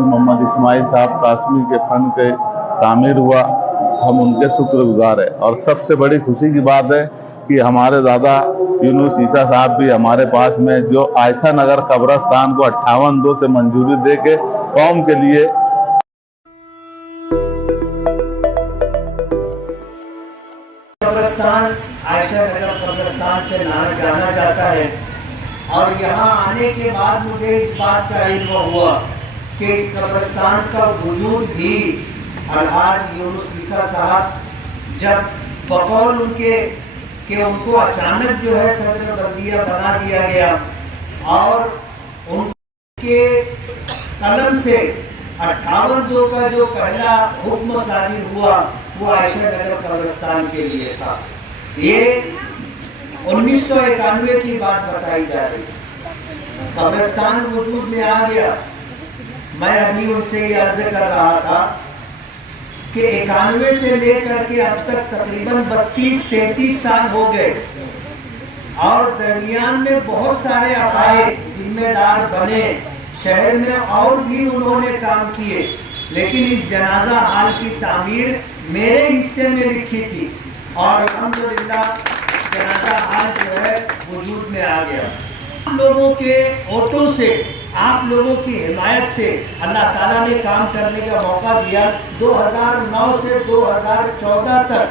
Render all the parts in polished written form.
मुफ्ती मोहम्मद इस्माइल साहब कासमी के फंड के तामीर हुआ, हम उनके शुक्रगुजार हैं। और सबसे बड़ी खुशी की बात है कि हमारे दादा यूनुस ईसा साहब भी हमारे पास में, जो आयशा नगर कब्रस्तान को 58-2 से मंजूरी दे के कौम के लिए कब्रस्तान आयशा नगर कब्रस्तान से जाना जाता है। और यहाँ आने के बाद मुझे इस बात का इल्म हुआ कि इस कब्रस्तान का वजूद भी अलहाज यूनुस ईसा साहब जब बकौल उनके कि उनको अचानक जो है सदर बल्दिया बना दिया गया और उनके कलम से 58-2 का जो पहला हुक्म सादिर हुआ वो आयशा नगर कब्रिस्तान के लिए था। ये 1991 की बात बताई जा रही। कब्रिस्तान वजूद में आ गया। मैं अभी उनसे ये अर्ज कर रहा था कि 91 से लेकर के अब तक तकरीबन 32-33 साल हो गए और दरमियान में बहुत सारे अफाए जिम्मेदार बने, शहर में और भी उन्होंने काम किए, लेकिन इस जनाजा हाल की तामीर मेरे हिस्से में लिखी थी और अल्हम्दुलिल्लाह जनाजा हाल जो है वजूद में आ गया। आप लोगों के वोटों से, आप लोगों की हिमायत से अल्लाह ताला ने काम करने का मौका दिया। 2009 से 2014 तक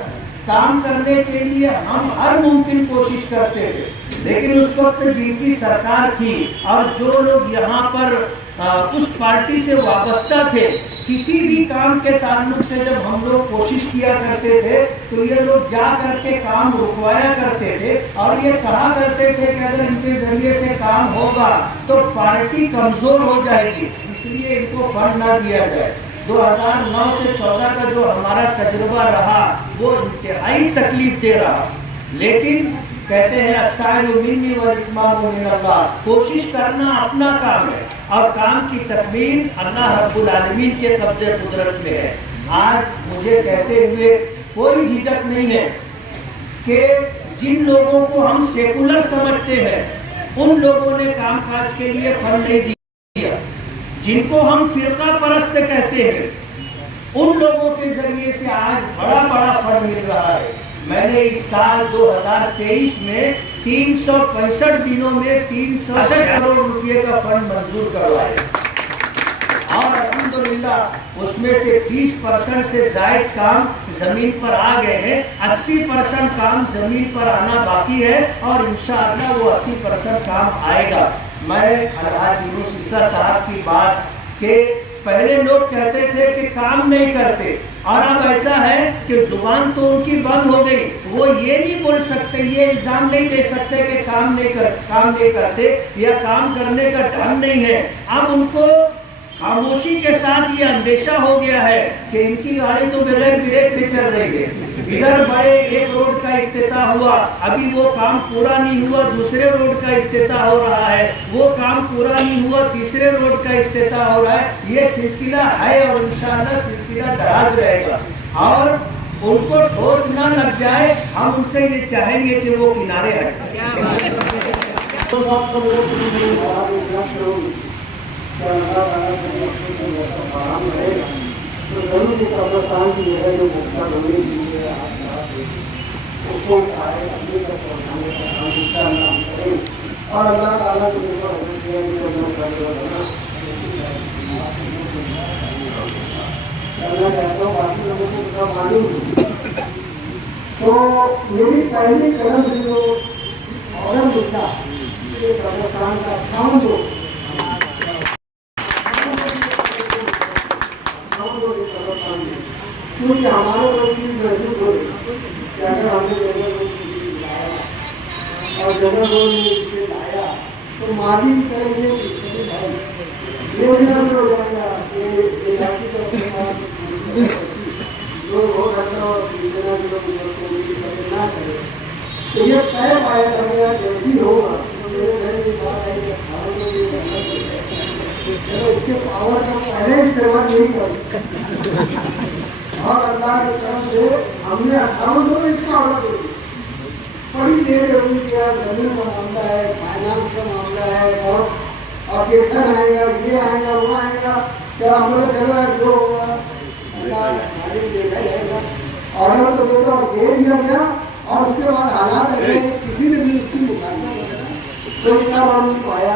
काम करने के लिए हम हर मुमकिन कोशिश करते थे, लेकिन उस वक्त जिनकी सरकार थी और जो लोग यहाँ पर उस पार्टी से वाबस्ता थे, किसी भी काम के ताल्लुक से जब हम लोग कोशिश किया करते थे तो ये लोग जा करके काम रुकवाया करते थे और ये कहा करते थे कि अगर इनके जरिए से काम होगा तो पार्टी कमजोर हो जाएगी, इसलिए इनको फंड ना दिया जाए। 2009 से 14 का जो हमारा तजुर्बा रहा वो इंतहाई तकलीफ दे रहा, लेकिन कहते हैं अस्साइरु मिन्नी वल इत्मामु मिनल्लाह, कोशिश करना अपना काम है और काम की तकमील अल्लाह रब्बुल आलमीन के कब्जे कुदरत में है। आज मुझे कहते हुए कोई झिझक नहीं है कि जिन लोगों को हम सेकुलर समझते हैं उन लोगों ने कामकाज के लिए फंड नहीं दिया, जिनको हम फिरका परस्त कहते हैं उन लोगों के जरिए से आज बड़ा बड़ा फंड मिल रहा है। मैंने इस साल 2023 में 365 दिनों में 360 करोड़ रुपए का फंड मंजूर करवाया और अल्हम्दुलिल्लाह उसमें से 20% से जायद काम जमीन पर आ गए हैं, 80% काम जमीन पर आना बाकी है और इंशाअल्लाह वो 80% काम आएगा। मैं अलहाज यूनुस ईसा साहब की बात के पहले लोग कहते थे कि काम नहीं करते और अब ऐसा है कि जुबान तो उनकी बंद हो गई, वो ये नहीं बोल सकते, ये इल्जाम नहीं दे सकते कि काम नहीं करते या काम करने का ढंग नहीं है। अब उनको खामोशी के साथ ये अंदेशा हो गया है कि इनकी गाड़ी तो बगैर ब्रेक के चल रही है। इधर बड़े एक रोड का इफ्तिताह हुआ, अभी वो काम पूरा नहीं हुआ, दूसरे रोड का इफ्तिताह हो रहा है, वो काम पूरा नहीं हुआ, तीसरे रोड का इफ्तिताह हो रहा है। ये सिलसिला है और इंशाअल्लाह सिलसिला दराज रहेगा और उनको ठोस न लग जाए, हम उनसे ये चाहेंगे कि वो किनारे हटे। तो जरूर से कब्रिस्तान की है जो मुख्तार होने की है उसको अपने तक पहुँचाने का काम इंशाअल्लाह हम करें और अल्लाह ताला को जो करना चाहता हूँ बाकी लोगों को उसका मालूम है। तो मेरी पहली कलम से जो ऑर्डर मिलता है कब्रिस्तान का 58-2 क्योंकि हमारे कोई चीज़ महसूस हो कि अगर हमने जनरल रोड लाया और जनरल रोड में इसे लाया तो माजी की तरह ये भाई ये भी हो जाएगा ये इलाके का लोग हो सकता और सूचना के लोग ना करें तो ये तय पाया करेगा जैसी होगा तो मेरे घर की बात है कि इसके पावर का पहले इस्तेमाल नहीं करें और अल्लाह के तरफ से हमने 58 इसका ऑर्डर दे दिया। बड़ी देर हुई कि यार जमीन का मामला है, फाइनेंस का मामला है और ऑकेशन आएगा, ये आएगा, वो आएगा, क्या हम बोले चलो यार जो होगा मालिक देखा जाएगा, ऑर्डर तो देगा और दे दिया गया, और उसके बाद हालात ऐसे कि किसी ने भी उसकी मुखालफत कोई इतना नहीं तो आया